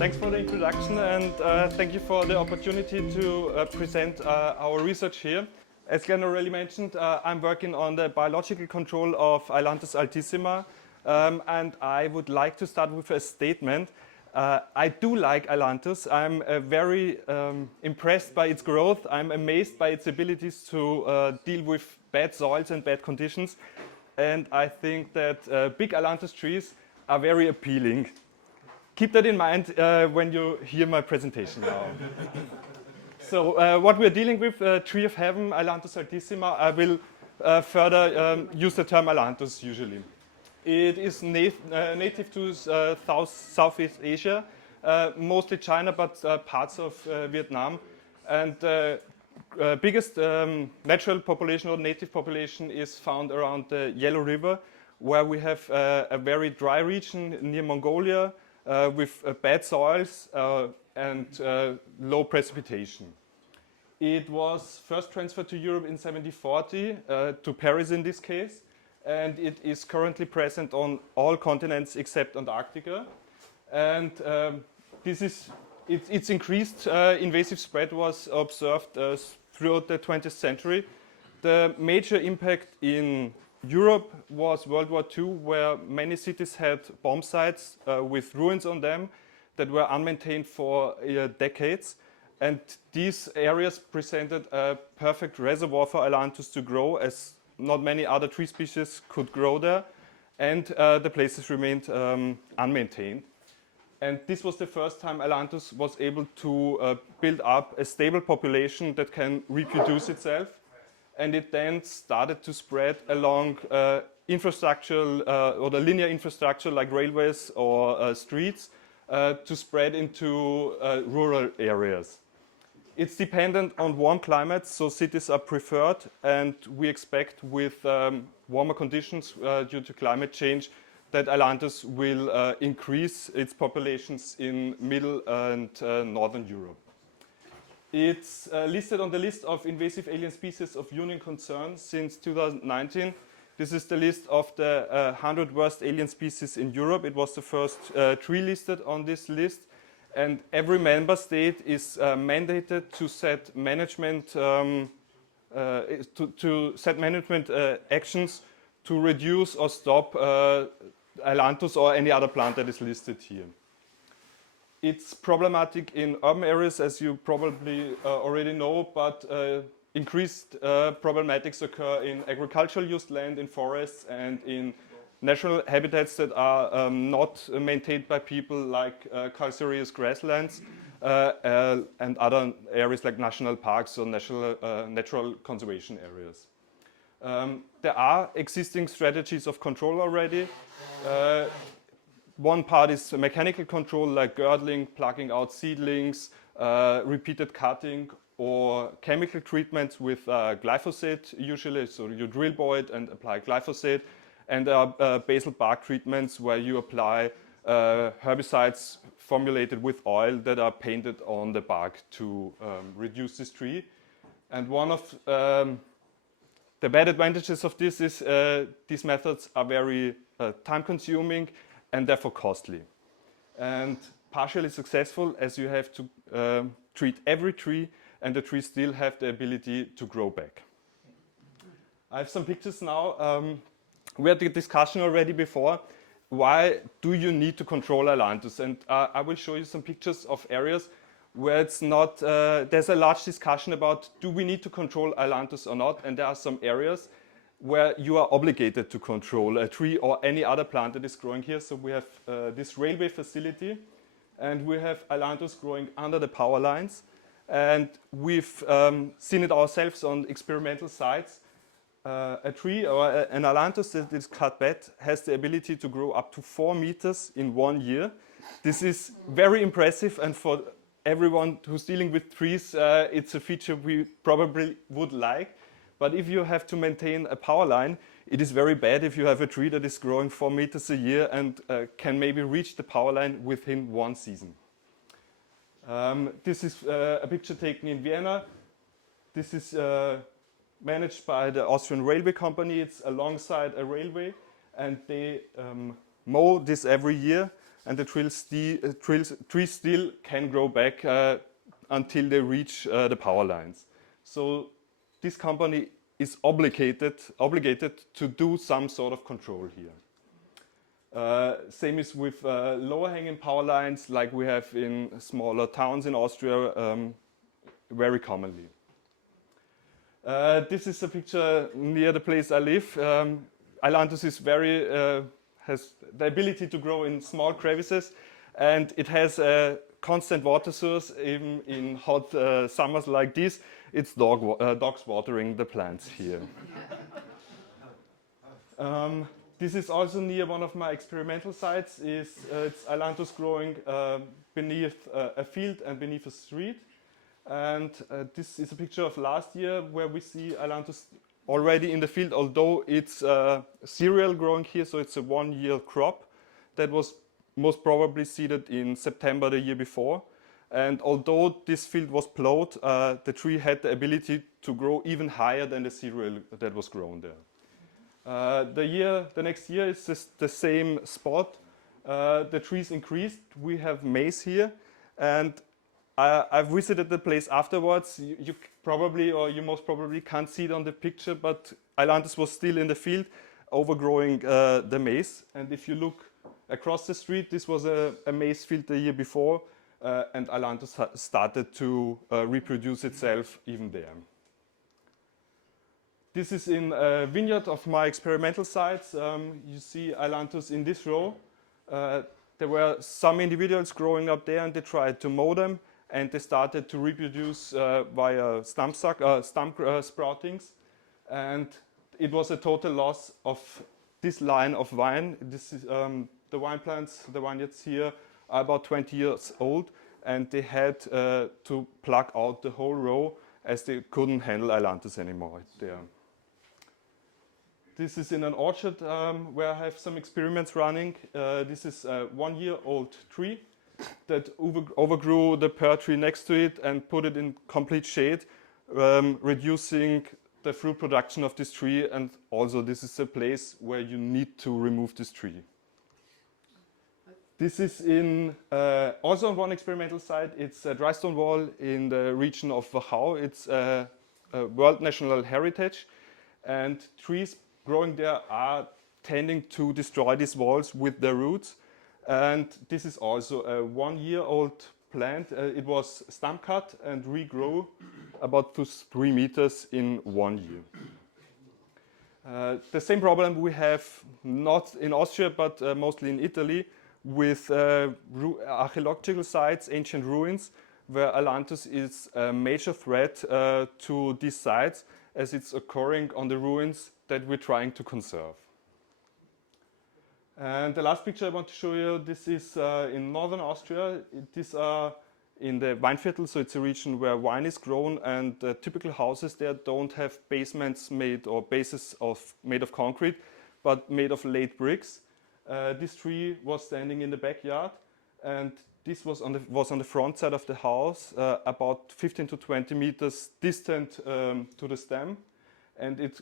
Thanks for the introduction and thank you for the opportunity to present our research here. As Glenn already mentioned, I'm working on the biological control of Ailanthus altissima, and I would like to start with a statement. I do like Ailanthus. I'm very impressed by its growth. I'm amazed by its abilities to deal with bad soils and bad conditions. And I think that big Ailanthus trees are very appealing. Keep that in mind when you hear my presentation now. So what we're dealing with, tree of heaven, Ailanthus altissima, I will further use the term Ailanthus usually. It is native to Southeast Asia, mostly China, but parts of Vietnam. And biggest natural population or native population is found around the Yellow River, where we have a very dry region near Mongolia with bad soils and low precipitation. It was first transferred to Europe in 1740, to Paris in this case, and it is currently present on all continents except Antarctica. And its increased invasive spread was observed throughout the 20th century. The major impact in Europe was World War II, where many cities had bomb sites with ruins on them that were unmaintained for decades. And these areas presented a perfect reservoir for Ailanthus to grow, as not many other tree species could grow there, and the places remained unmaintained. And this was the first time Ailanthus was able to build up a stable population that can reproduce itself. And it then started to spread along infrastructure or the linear infrastructure like railways or streets to spread into rural areas. It's dependent on warm climates, so cities are preferred, and we expect with warmer conditions due to climate change that Ailanthus will increase its populations in Middle and Northern Europe. It's listed on the list of invasive alien species of union concern since 2019. This is the list of the 100 worst alien species in Europe. It was the first tree listed on this list. And every member state is mandated to set management, actions to reduce or stop Ailanthus or any other plant that is listed here. It's problematic in urban areas, as you probably already know, but increased problematics occur in agricultural used land, in forests, and in natural habitats that are not maintained by people, like calcareous grasslands and other areas like national parks or natural conservation areas. There are existing strategies of control already. One part is mechanical control, like girdling, plucking out seedlings, repeated cutting, or chemical treatments with glyphosate usually. So you drill bore it and apply glyphosate. And there are basal bark treatments where you apply herbicides formulated with oil that are painted on the bark to reduce this tree. And one of the bad advantages of this is these methods are very time-consuming and therefore costly. And partially successful, as you have to treat every tree, and the trees still have the ability to grow back. I have some pictures now. We had the discussion already before. Why do you need to control Ailanthus? And I will show you some pictures of areas where it's not, there's a large discussion about do we need to control Ailanthus or not, and there are some areas where you are obligated to control a tree or any other plant that is growing here. So we have this railway facility, and we have Ailanthus growing under the power lines. And we've seen it ourselves on experimental sites. A tree or an Ailanthus that is cut back has the ability to grow up to 4 meters in 1 year. This is very impressive, and for everyone who's dealing with trees, it's a feature we probably would like. But if you have to maintain a power line, it is very bad if you have a tree that is growing 4 meters a year and can maybe reach the power line within 1 season. This is a picture taken in Vienna. This is managed by the Austrian railway company. It's alongside a railway, and they mow this every year. and the trees still can grow back until they reach the power lines. So this company is obligated to do some sort of control here. Same is with lower hanging power lines like we have in smaller towns in Austria very commonly. This is a picture near the place I live. Ailanthus is has the ability to grow in small crevices, and it has a constant water source even in hot summers like this. It's dogs watering the plants here. This is also near one of my experimental sites. It's Ailanthus growing beneath a field and beneath a street. And this is a picture of last year where we see Ailanthus already in the field, although it's cereal growing here, so it's a one-year crop that was most probably seeded in September the year before. And although this field was plowed, the tree had the ability to grow even higher than the cereal that was grown there. The next year is the same spot. The trees increased. We have maize here, and I've visited the place afterwards. You probably, or you most probably can't see it on the picture, but Ailanthus was still in the field, overgrowing the maize. And if you look across the street, this was a maize field the year before, and Ailanthus started to reproduce itself even there. This is in a vineyard of my experimental sites. You see Ailanthus in this row. There were some individuals growing up there, and they tried to mow them, and they started to reproduce via stump sproutings. And it was a total loss of this line of vine. This is the wine plants, the vineyards here are about 20 years old, and they had to pluck out the whole row as they couldn't handle Ailanthus anymore there. This is in an orchard where I have some experiments running. This is a one-year-old tree that overgrew the pear tree next to it and put it in complete shade, reducing the fruit production of this tree. And also this is a place where you need to remove this tree. This is in also on one experimental site. It's a dry stone wall in the region of Wachau. It's a World National Heritage, and trees growing there are tending to destroy these walls with their roots. And this is also a one-year-old plant. It was stump cut and regrow about to 3 meters in 1 year. The same problem we have not in Austria, but mostly in Italy, with archaeological sites, ancient ruins, where Ailanthus is a major threat to these sites, as it's occurring on the ruins that we're trying to conserve. And the last picture I want to show you, this is in northern Austria. These are in the Weinviertel, so it's a region where wine is grown, and the typical houses there don't have basements made or bases made of concrete, but made of laid bricks. This tree was standing in the backyard, and this was on the front side of the house, about 15 to 20 meters distant to the stem, and it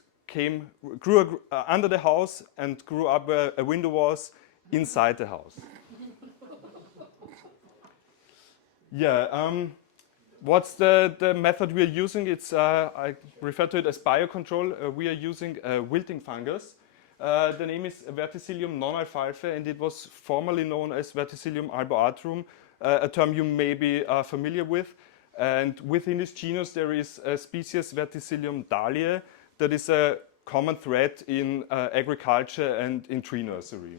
grew under the house and grew up where a window was inside the house. Yeah, what's the method we are using? It's I refer to it as biocontrol. We are using a wilting fungus. The name is Verticillium non-alfalfa, and it was formerly known as Verticillium arboricultural, a term you may be familiar with. And within this genus, there is a species Verticillium dahliae that is a common thread in agriculture and in tree nursery.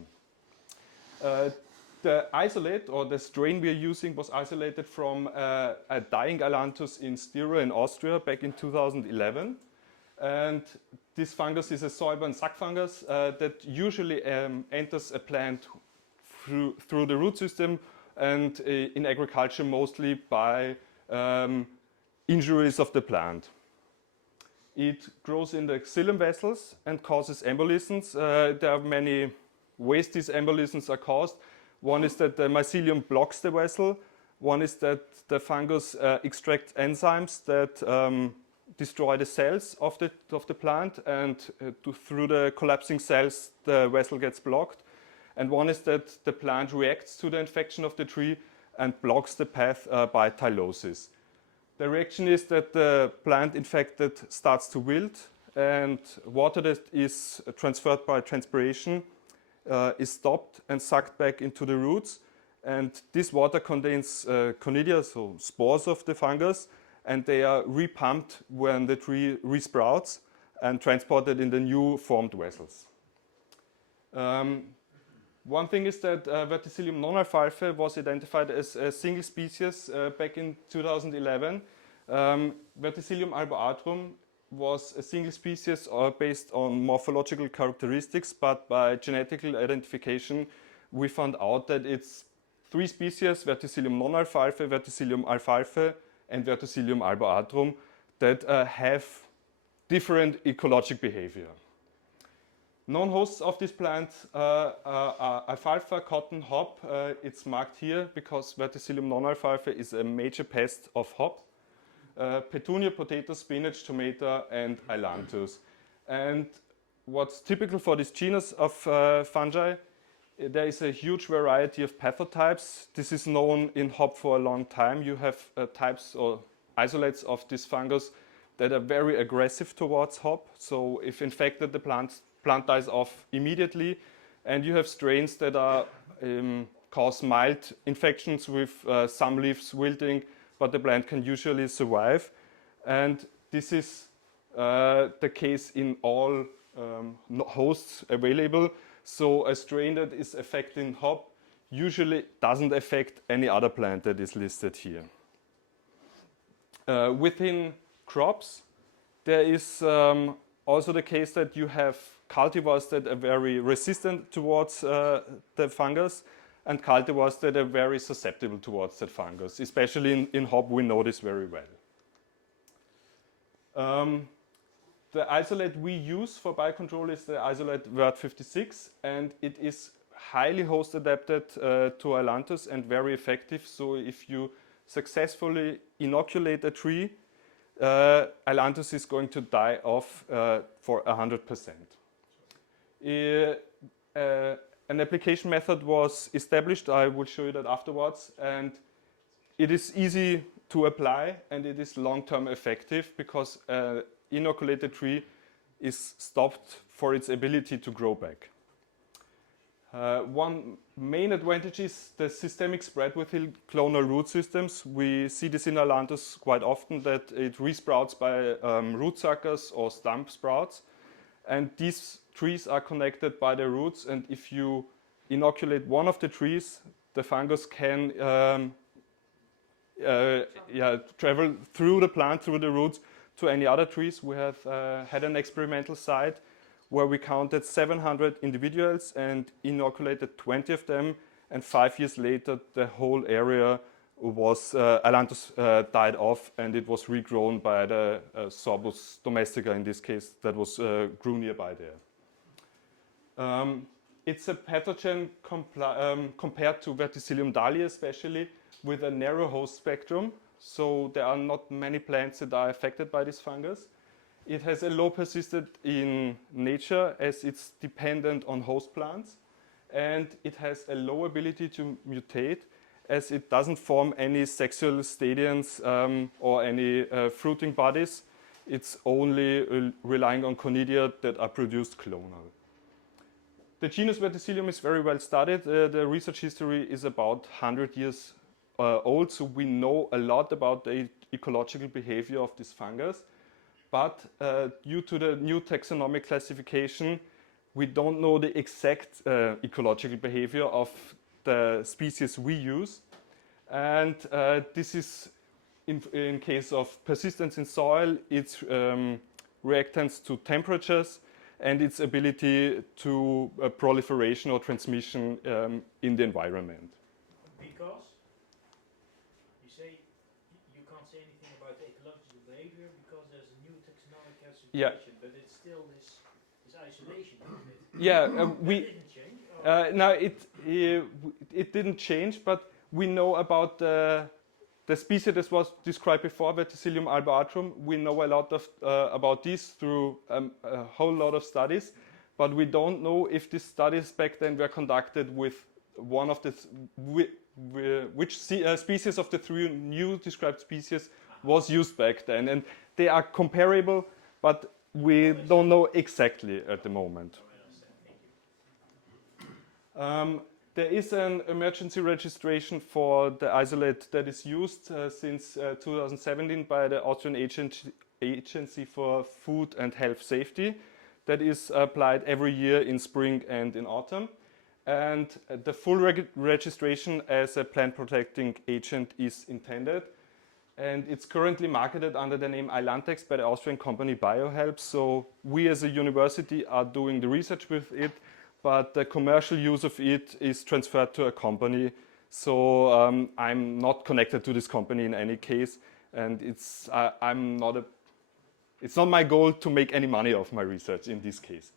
The isolate, or the strain we are using, was isolated from a dying Ailanthus in Styria in Austria back in 2011. And this fungus is a soil-borne sac fungus that usually enters a plant through the root system, and in agriculture mostly by injuries of the plant. It grows in the xylem vessels and causes embolisms. There are many ways these embolisms are caused. One is that the mycelium blocks the vessel. One is that the fungus extracts enzymes that destroy the cells of the plant, and through the collapsing cells the vessel gets blocked. And one is that the plant reacts to the infection of the tree and blocks the path by tylosis. The reaction is that the plant infected starts to wilt, and water that is transferred by transpiration is stopped and sucked back into the roots. And this water contains conidia, so spores of the fungus, and they are repumped when the tree resprouts and transported in the new formed vessels. One thing is that Verticillium non-alfalfa was identified as a single species back in 2011. Verticillium alboatrum was a single species based on morphological characteristics, but by genetical identification we found out that it's 3 species, Verticillium non-alfalfa, Verticillium alfalfa and Verticillium alboatrum, that have different ecologic behavior. Known hosts of this plant are alfalfa, cotton, hop. It's marked here because Verticillium non-alfalfa is a major pest of hop. Petunia, potato, spinach, tomato and ailanthus. And what's typical for this genus of fungi, there is a huge variety of pathotypes. This is known in hop for a long time. You have types or isolates of this fungus that are very aggressive towards hop. So if infected, the plant dies off immediately. And you have strains that are, cause mild infections with some leaves wilting, but the plant can usually survive. And this is the case in all hosts available. So a strain that is affecting hop usually doesn't affect any other plant that is listed here. Within crops, there is also the case that you have cultivars that are very resistant towards the fungus and cultivars that are very susceptible towards that fungus. Especially in hop, we know this very well. The isolate we use for biocontrol is the isolate Wert56, and it is highly host adapted to ailanthus and very effective. So if you successfully inoculate a tree, ailanthus is going to die off for 100%. An application method was established, I will show you that afterwards, and it is easy to apply and it is long-term effective because inoculated tree is stopped for its ability to grow back. One main advantage is the systemic spread within clonal root systems. We see this in ailanthus quite often, that it resprouts by root suckers or stump sprouts. And these trees are connected by the roots, and if you inoculate one of the trees, the fungus can travel through the plant, through the roots, to any other trees. We have had an experimental site where we counted 700 individuals and inoculated 20 of them, and 5 years later the whole area was, ailanthus died off and it was regrown by the Sorbus domestica in this case that was grew nearby there. It's a pathogen compared to Verticillium dahlia especially, with a narrow host spectrum. So there are not many plants that are affected by this fungus. It has a low persistence in nature as it's dependent on host plants, and it has a low ability to mutate as it doesn't form any sexual stadions or any fruiting bodies. It's only relying on conidia that are produced clonal. The genus Verticillium is very well studied. The research history is about 100 years old, so we know a lot about the ecological behavior of this fungus. But due to the new taxonomic classification, we don't know the exact ecological behavior of the species we use. And this is in case of persistence in soil, its reactance to temperatures, and its ability to proliferation or transmission in the environment. Because you say you can't say anything about the ecological behavior because there's a new taxonomic classification, but it's still this isolation, isn't it? Yeah, it didn't change. No, it didn't change, but we know about the species that was described before, Verticillium alboatrum. We know a lot of about this through a whole lot of studies, but we don't know if these studies back then were conducted with one of the which species of the 3 new described species was used back then, and they are comparable, but we don't know exactly at the moment. There is an emergency registration for the isolate that is used since 2017 by the Austrian Agency for Food and Health Safety that is applied every year in spring and in autumn. And the full registration as a plant protecting agent is intended. And it's currently marketed under the name Ilantex by the Austrian company BioHelp. So we as a university are doing the research with it, but the commercial use of it is transferred to a company. So I'm not connected to this company in any case. And it's not my goal to make any money off my research in this case.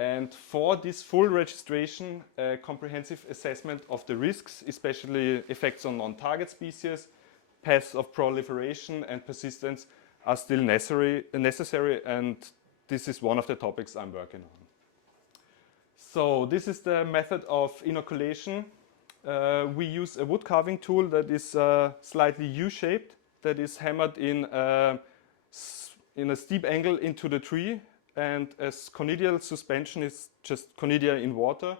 And for this full registration, a comprehensive assessment of the risks, especially effects on non-target species, paths of proliferation and persistence are still necessary, and this is one of the topics I'm working on. So this is the method of inoculation. We use a wood carving tool that is slightly U-shaped, that is hammered in a steep angle into the tree, and as conidial suspension is just conidia in water,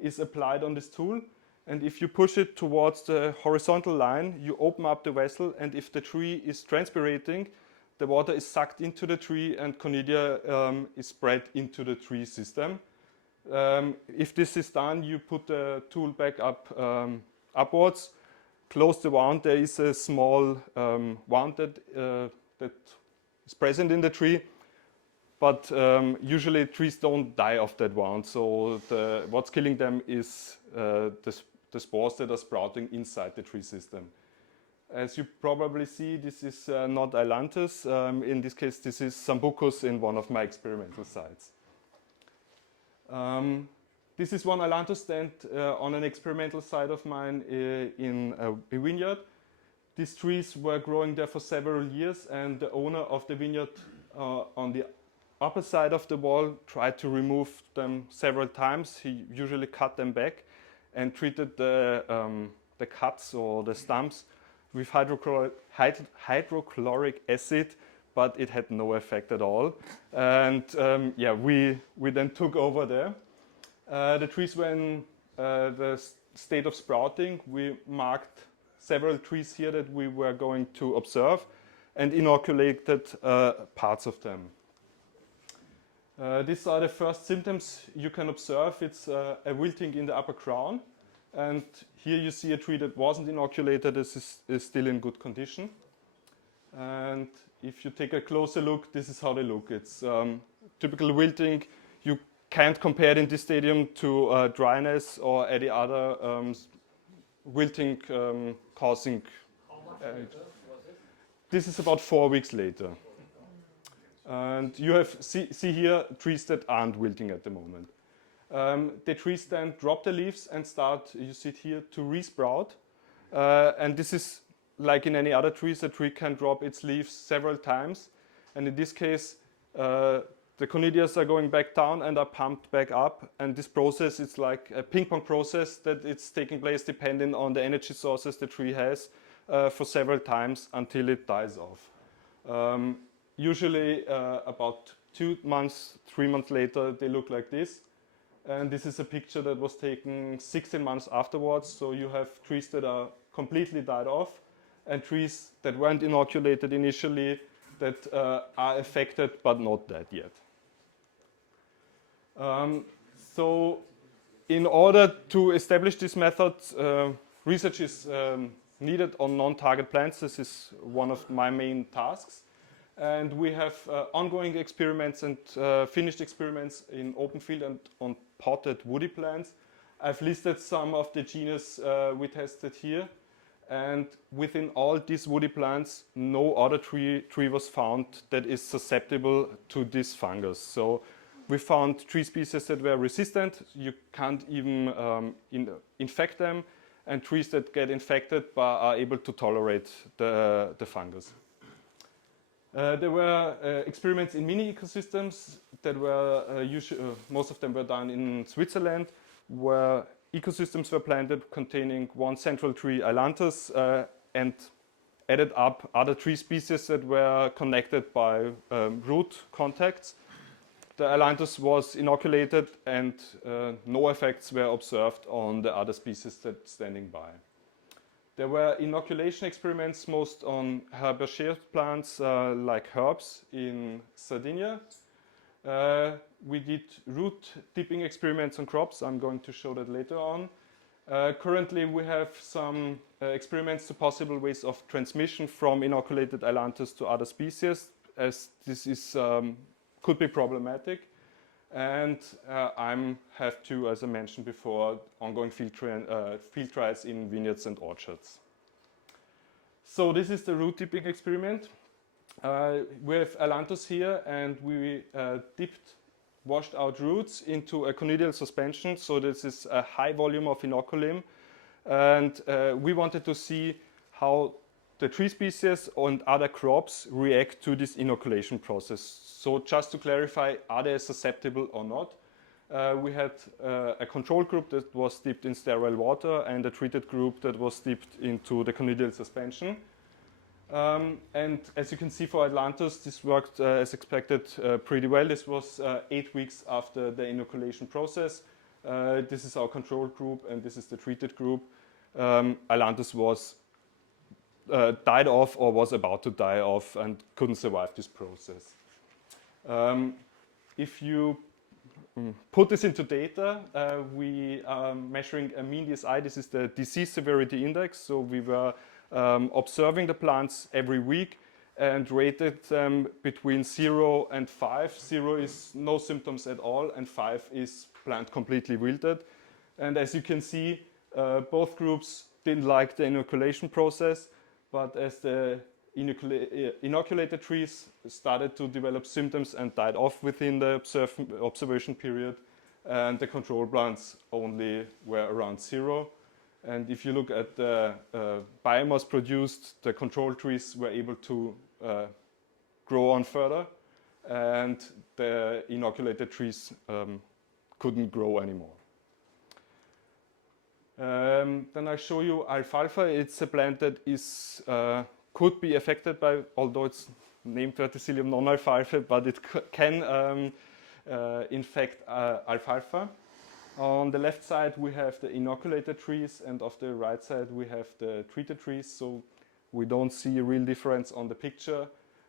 is applied on this tool. And if you push it towards the horizontal line, you open up the vessel, and if the tree is transpirating, the water is sucked into the tree and conidia is spread into the tree system. If this is done, you put the tool back up upwards, close the wound. There is a small wound that is present in the tree, but usually trees don't die of that wound. So what's killing them is the spores that are sprouting inside the tree system. As you probably see, this is not Ailanthus. In this case, this is Sambucus in one of my experimental sites. This is one Ailanthus stand on an experimental site of mine in a vineyard. These trees were growing there for several years, and the owner of the vineyard on the upper side of the wall tried to remove them several times. He usually cut them back and treated the cuts or the stumps with hydrochloric acid, but it had no effect at all. And we then took over there. The trees were in the state of sprouting. We marked several trees here that we were going to observe and inoculated parts of them. These are the first symptoms you can observe. It's a wilting in the upper crown. And here you see a tree that wasn't inoculated. This is still in good condition. And if you take a closer look, this is how they look. It's typical wilting. You can't compare it in this stadium to dryness or any other wilting causing. How much later was it? This is about 4 weeks later. And you have see here trees that aren't wilting at the moment. The trees then drop the leaves and start, you see it here, to resprout. And this is like in any other trees, a tree can drop its leaves several times. And in this case, the conidias are going back down and are pumped back up. And this process is like a ping pong process that it's taking place depending on the energy sources the tree has for several times until it dies off. Usually about 2 months, 3 months later, they look like this. And this is a picture that was taken 16 months afterwards. So you have trees that are completely died off and trees that weren't inoculated initially that are affected but not dead yet. So in order to establish this method, research is needed on non-target plants. This is one of my main tasks. And we have ongoing experiments and finished experiments in open field and on potted woody plants. I've listed some of the genus we tested here. And within all these woody plants, no other tree was found that is susceptible to this fungus. So we found tree species that were resistant. You can't even infect them. And trees that get infected but are able to tolerate the fungus. There were experiments in mini ecosystems that were most of them were done in Switzerland, where ecosystems were planted containing one central tree, Ailanthus, and added up other tree species that were connected by root contacts. The Ailanthus was inoculated and no effects were observed on the other species that standing by. There were inoculation experiments most on herbaceous plants like herbs in Sardinia. We did root tipping experiments on crops. I'm going to show that later on. Currently we have some experiments to possible ways of transmission from inoculated Ailanthus to other species, as this is, could be problematic. And I have to, as I mentioned before, ongoing field trials in vineyards and orchards. So this is the root tipping experiment. We have Ailanthus here, and we washed out roots into a conidial suspension. So this is a high volume of inoculum. And we wanted to see how the tree species and other crops react to this inoculation process. So just to clarify, are they susceptible or not? We had a control group that was dipped in sterile water and a treated group that was dipped into the conidial suspension. And as you can see for Ailanthus, this worked as expected pretty well. This was 8 weeks after the inoculation process. This is our control group and this is the treated group. Ailanthus was died off or was about to die off and couldn't survive this process. If you put this into data, we are measuring a mean DSI. This is the disease severity index. So we were observing the plants every week and rated them between 0 and 5. 0 is no symptoms at all and 5 is plant completely wilted. And as you can see, both groups didn't like the inoculation process, but as the inoculated trees started to develop symptoms and died off within the observation period, and the control plants only were around 0. And if you look at the biomass produced, the control trees were able to grow on further, and the inoculated trees couldn't grow anymore. Then I show you alfalfa. It's a plant that is could be affected by, although it's named Verticillium non-alfalfa, but it can infect alfalfa. On the left side we have the inoculated trees, and of the right side we have the treated trees. So we don't see a real difference on the picture.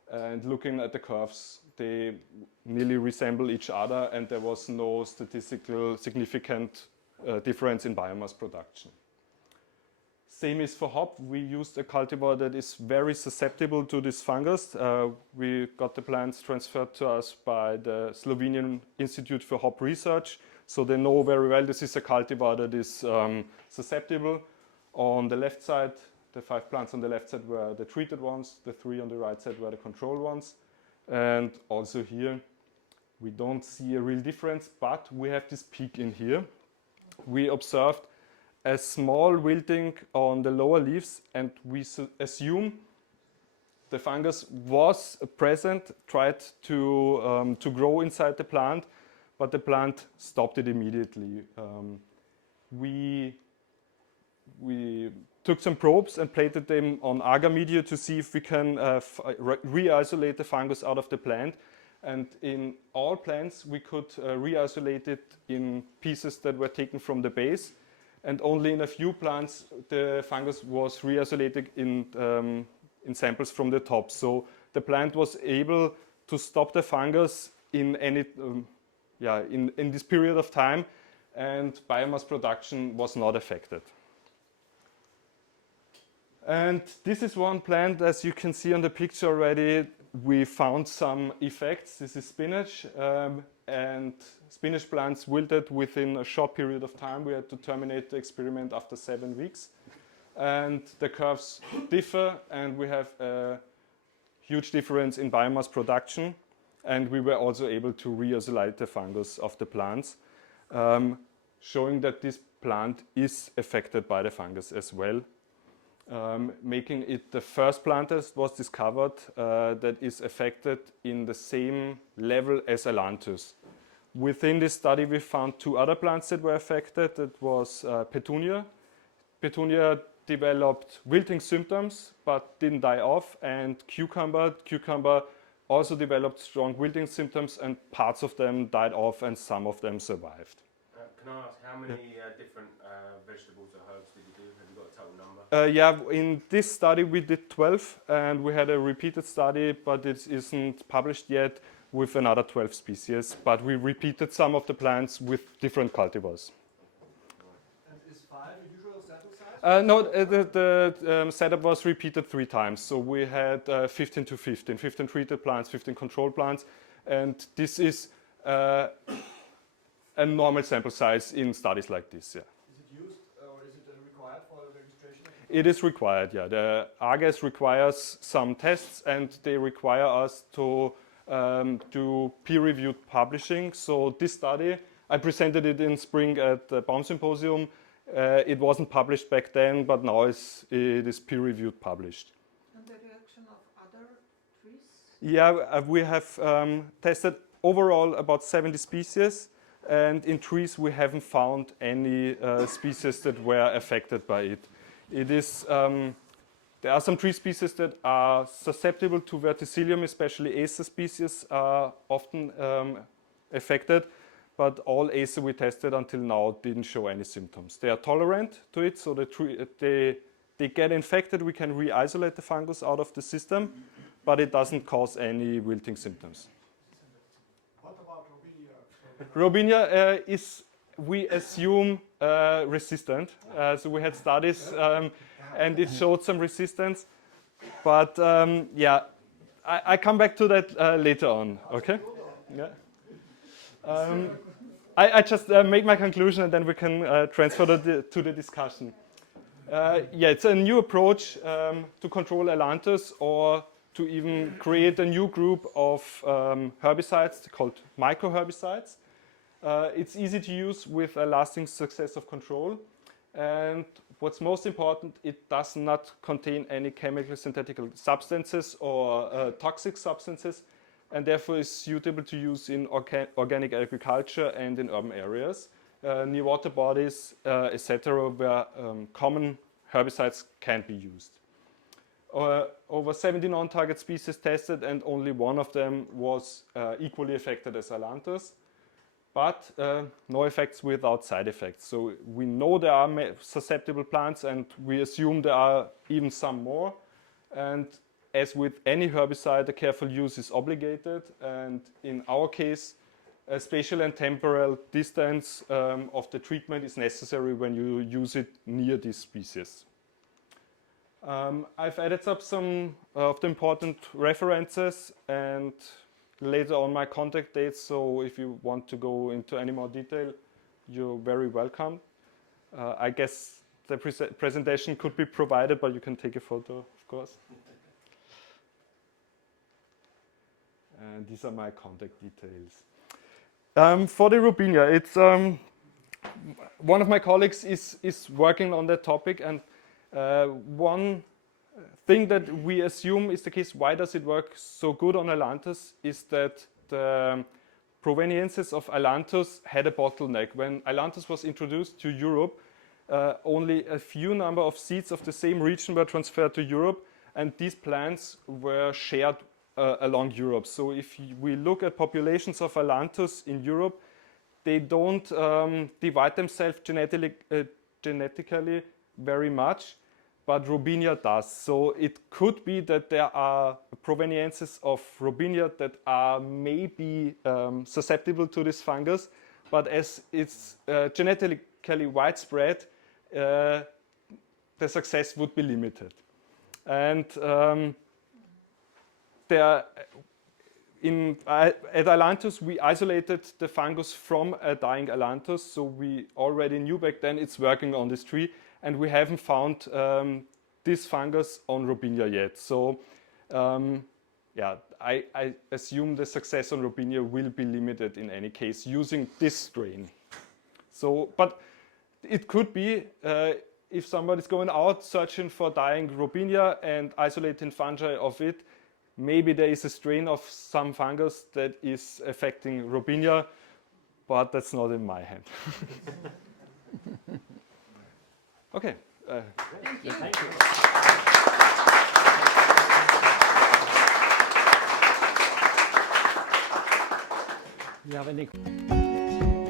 And looking at the curves, they nearly resemble each other, and there was no statistical significant difference in biomass production. Same is for hop. We used a cultivar that is very susceptible to this fungus. We got the plants transferred to us by the Slovenian Institute for Hop Research. So they know very well this is a cultivar that is susceptible. On the left side, the 5 plants on the left side were the treated ones. The 3 on the right side were the control ones. And also here, we don't see a real difference, but we have this peak in here. We observed a small wilting on the lower leaves, and we assume the fungus was present, tried to grow inside the plant, but the plant stopped it immediately. We took some probes and plated them on agar media to see if we can re-isolate the fungus out of the plant. And in all plants, we could re-isolate it in pieces that were taken from the base. And only in a few plants, the fungus was re-isolated in samples from the top. So the plant was able to stop the fungus in any, in this period of time, and biomass production was not affected. And this is one plant, as you can see on the picture already, we found some effects. This is spinach, and spinach plants wilted within a short period of time. We had to terminate the experiment after 7 weeks. And the curves differ, and we have a huge difference in biomass production. And we were also able to re-isolate the fungus of the plants, showing that this plant is affected by the fungus as well. making it the first plant that was discovered that is affected in the same level as Ailanthus. Within this study, we found 2 other plants that were affected. That was Petunia. Petunia developed wilting symptoms but didn't die off, and Cucumber. Cucumber also developed strong wilting symptoms, and parts of them died off and some of them survived. Can I ask how many different vegetables or herbs did you do? Have you got a total number? Yeah, in this study we did 12, and we had a repeated study, but it isn't published yet, with another 12 species. But we repeated some of the plants with different cultivars. And is 5 a usual sample size? No, the setup was repeated 3 times. So we had 15 to 15, 15 treated plants, 15 controlled plants, and this is a normal sample size in studies like this. Yeah. Is it used or is it required for the registration? It is required, yeah. The AGES requires some tests, and they require us to do peer-reviewed publishing. So this study, I presented it in spring at the Baum Symposium. It wasn't published back then, but now it is peer-reviewed published. And the reaction of other trees? Yeah, we have tested overall about 70 species, and in trees we haven't found any species that were affected by it. It is there are some tree species that are susceptible to verticillium, especially Acer species are often affected, but all Acer we tested until now didn't show any symptoms. They are tolerant to it, so they get infected, we can re-isolate the fungus out of the system, but it doesn't cause any wilting symptoms. What about Robinia? Robinia is, we assume, resistant. So we had studies and it showed some resistance. But yeah, I come back to that later on, okay? Yeah. I just make my conclusion and then we can transfer to the discussion. Yeah, it's a new approach to control Ailanthus, or to even create a new group of herbicides called microherbicides. It's easy to use with a lasting success of control. And what's most important, it does not contain any chemical synthetic substances or toxic substances, and therefore is suitable to use in organic agriculture and in urban areas, near water bodies, etc., where common herbicides can be used. Over 70 non-target species tested, and only one of them was equally affected as Ailanthus, but no effects without side effects. So we know there are susceptible plants, and we assume there are even some more. And as with any herbicide, a careful use is obligated, and in our case, a spatial and temporal distance of the treatment is necessary when you use it near these species. I've added up some of the important references and later on my contact dates, so if you want to go into any more detail, you're very welcome. I guess the presentation could be provided, but you can take a photo, of course. And these are my contact details. For the Robinia, it's one of my colleagues is working on that topic, and one thing that we assume is the case, why does it work so good on Ailanthus, is that the proveniences of Ailanthus had a bottleneck. When Ailanthus was introduced to Europe, only a few number of seeds of the same region were transferred to Europe, and these plants were shared along Europe. So if we look at populations of Ailanthus in Europe, they don't divide themselves genetically very much, but Robinia does. So it could be that there are proveniences of Robinia that are maybe susceptible to this fungus, but as it's genetically widespread, the success would be limited. And at Ailanthus, we isolated the fungus from a dying Ailanthus, so we already knew back then it's working on this tree, and we haven't found this fungus on Robinia yet. So yeah, I assume the success on Robinia will be limited in any case using this strain. So, but it could be if somebody's going out searching for dying Robinia and isolating fungi of it, maybe there is a strain of some fungus that is affecting Robinia, but that's not in my hand. Okay. Thank you. Thank you. You have any?